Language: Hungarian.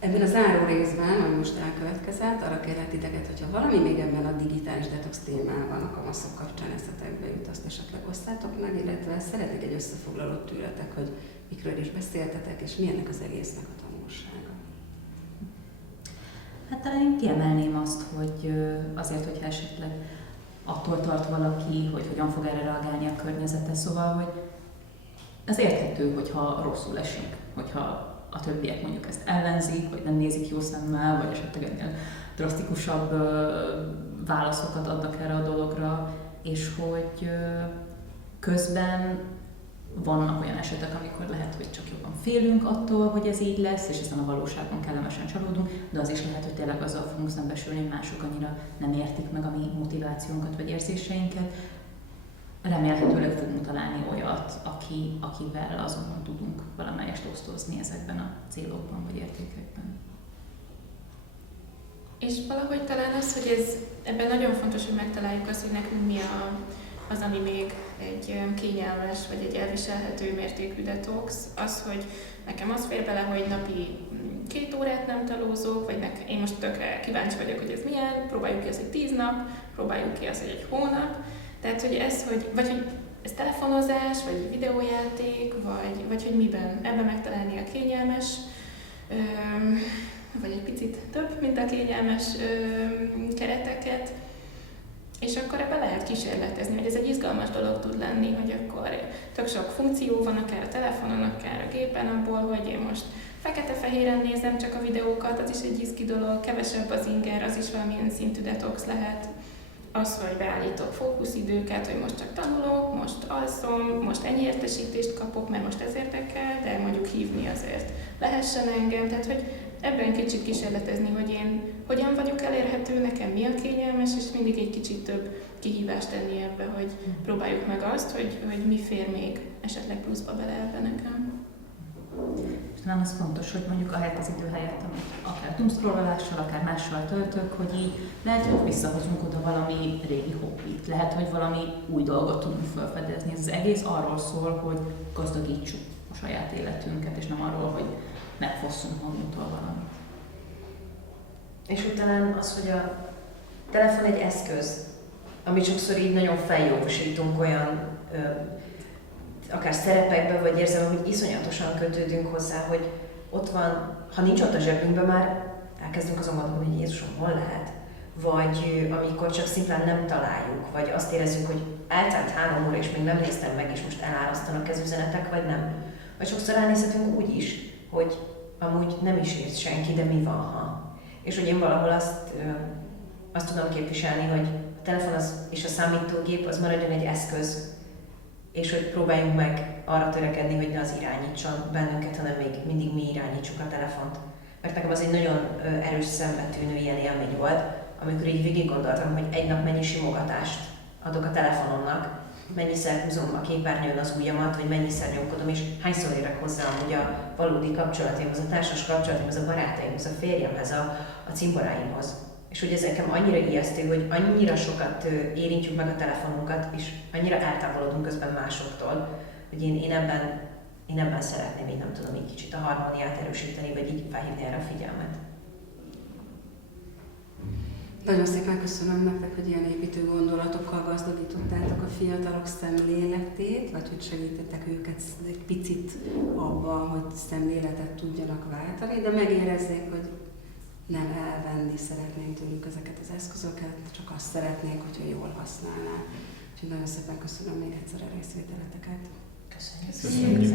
Ebben a záró részben, ami most elkövetkezett, arra kérlek titeket, hogyha valami még ebben a digitális detox témában a kamaszok kapcsán eszetekbe jut, azt esetleg osszátok meg, illetve szeretnék egy összefoglalót tőletek, hogy mikről is beszéltetek, és milyennek az egésznek a tanulsága. Hát talán én kiemelném azt, hogy azért, hogyha esetleg attól tart valaki, hogy hogyan fog erre reagálni a környezete, szóval, hogy az érthető, hogyha rosszul esünk, hogyha a többiek mondjuk ezt ellenzik, vagy nem nézik jó szemmel, vagy esetleg ennél drasztikusabb válaszokat adnak erre a dologra, és hogy közben vannak olyan esetek, amikor lehet, hogy csak jobban félünk attól, hogy ez így lesz, és aztán a valóságban kellemesen csalódunk, de az is lehet, hogy tényleg azzal fogunk szembesülni, hogy mások annyira nem értik meg a mi motivációnkat vagy érzéseinket. Remélhetőleg fogunk találni olyat, akivel azonban tudunk valamelyest osztozni ezekben a célokban vagy értékekben. És valahogy talán az, hogy ebben nagyon fontos, hogy megtaláljuk azt, hogy nekünk mi az, ami még egy kényelmes vagy egy elviselhető mértékű detox. Az, hogy nekem az fér bele, hogy napi 2 órát nem telózok, vagy én most tökre kíváncsi vagyok, hogy ez milyen, próbáljuk ki azt, hogy 10 nap, próbáljuk ki azt, hogy egy hónap. Tehát, hogy ez, hogy ez telefonozás, vagy videójáték, vagy hogy miben. Ebben megtalálni a kényelmes, vagy egy picit több, mint a kényelmes kereteket. És akkor ebben lehet kísérletezni, hogy ez egy izgalmas dolog tud lenni, hogy akkor tök sok funkció van, akár a telefonon, akár a gépen abból, hogy én most fekete-fehéren nézem csak a videókat, az is egy izgi dolog, kevesebb az inger, az is valamilyen szintű detox lehet. Az, hogy beállítok fókuszidőket, hogy most csak tanulok, most alszom, most ennyi értesítést kapok, mert most ez érdekel, de mondjuk hívni azért lehessen engem. Tehát, hogy ebben kicsit kísérletezni, hogy én hogyan vagyok elérhető, nekem mi a kényelmes, és mindig egy kicsit több kihívást tenni ebbe, hogy próbáljuk meg azt, hogy mi fér még esetleg pluszba bele ebbe nekem. És talán az fontos, hogy mondjuk az idő helyett, amit akár doomscrollolással, akár mással töltök, hogy így lehet, hogy visszahozunk oda valami régi hobbit, lehet, hogy valami új dolgot tudunk felfedezni. Ez az egész arról szól, hogy gazdagítsuk a saját életünket, és nem arról, hogy megfosszunk magunktól valamit. És utána az, hogy a telefon egy eszköz, amit sokszor így nagyon feljogosítunk olyan akár szerepekbe, vagy érzem, hogy iszonyatosan kötődünk hozzá, hogy ott van, ha nincs ott a zsebünkben, már elkezdünk azon gondolni, hogy Jézusom, hol lehet? Vagy amikor csak szimplán nem találjuk, vagy azt érezzük, hogy eltelt 3 óra, és még nem néztem meg, és most elárasztanak ez üzenetek, vagy nem. Vagy sokszor elnézhetünk úgy is, hogy amúgy nem is ért senki, de mi van, ha? És hogy én valahol azt tudom képviselni, hogy a telefon és a számítógép az maradjon egy eszköz, és hogy próbáljunk meg arra törekedni, hogy ne az irányítson bennünket, hanem még mindig mi irányítsuk a telefont. Mert nekem az egy nagyon erős szembetűnő ilyen élmény volt, amikor így végig gondoltam, hogy egy nap mennyi simogatást adok a telefonomnak, mennyiszer húzom a képernyőn az ujjamat, vagy mennyiszer nyomkodom, és hányszor érek hozzá amúgy a valódi kapcsolataimhoz, a társas kapcsolataimhoz, a barátaimhoz, a férjemhez, a cimboráimhoz. És hogy ez nekem annyira ijesztő, hogy annyira sokat érintjük meg a telefonunkat, és annyira eltávolodunk közben másoktól, hogy én ebben szeretném, így nem tudom, így kicsit a harmóniát erősíteni, vagy így felhívni erre a figyelmet. Nagyon szépen köszönöm nektek, hogy ilyen építő gondolatokkal gazdagítottátok a fiatalok szemléletét, vagy hogy segítettek őket egy picit abban, hogy szemléletet tudjanak váltani, de megérezzék, hogy nem elvenni szeretnénk tőlük ezeket az eszközöket, csak azt szeretnénk, hogyha jól használnák. Úgyhogy nagyon szépen köszönöm még egyszer a részvételeteket. Köszönjük. Köszönjük.